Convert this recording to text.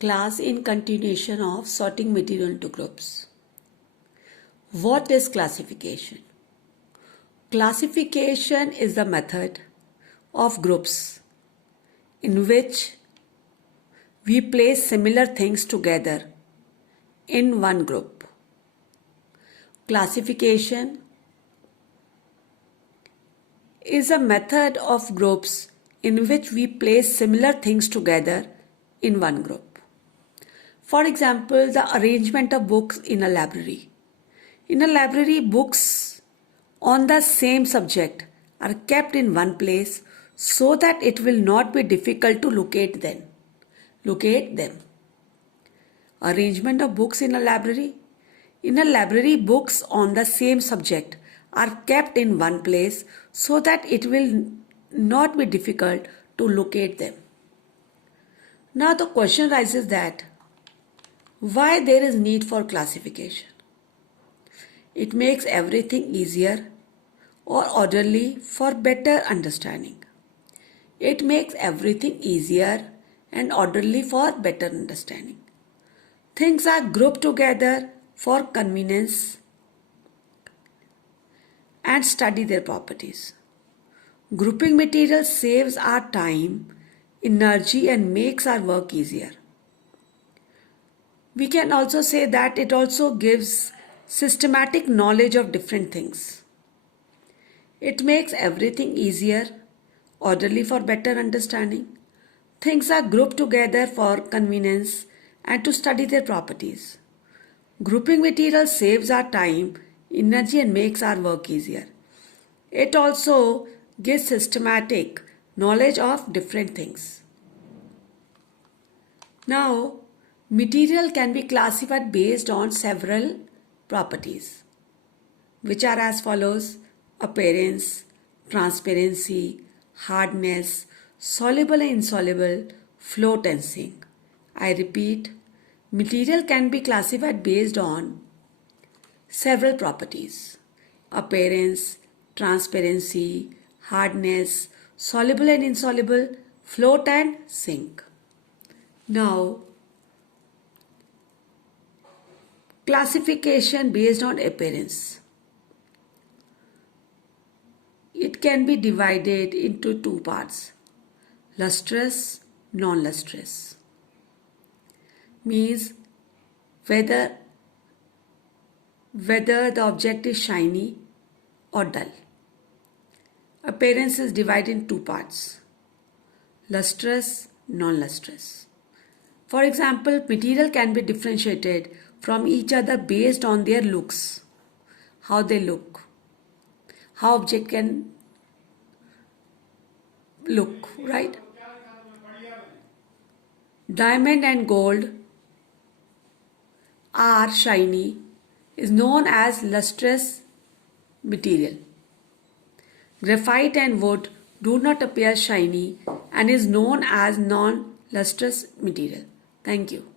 Class in continuation of sorting material into groups. What is classification? Classification is the method of groups in which we place similar things together in one group. Classification is a method of groups in which we place similar things together in one group. For example, the arrangement of books in a library. In a library, books on the same subject are kept in one place so that it will not be difficult to locate them. Arrangement of books in a library. In a library, books on the same subject are kept in one place so that it will not be difficult to locate them. Now the question rises that why there is need for classification? It makes everything easier or orderly for better understanding. It makes everything easier and orderly for better understanding. Things are grouped together for convenience and study their properties. Grouping material saves our time, energy and makes our work easier. We can also say that it also gives systematic knowledge of different things. It makes everything easier, orderly for better understanding. Things are grouped together for convenience and to study their properties. Grouping material saves our time, energy and makes our work easier. It also gives systematic knowledge of different things. Now, material can be classified based on several properties, which are as follows: appearance, transparency, hardness, soluble and insoluble, float and sink. I repeat, material can be classified based on several properties: appearance, transparency, hardness, soluble and insoluble, float and sink. Now, classification based on appearance. It can be divided into two parts: lustrous, non-lustrous. Means whether the object is shiny or dull. Appearance is divided in two parts: lustrous, non-lustrous. For example, material can be differentiated from each other based on their looks, how they look, how object can look, right? Diamond and gold are shiny is known as lustrous material. Graphite and wood do not appear shiny and is known as non-lustrous material. Thank you.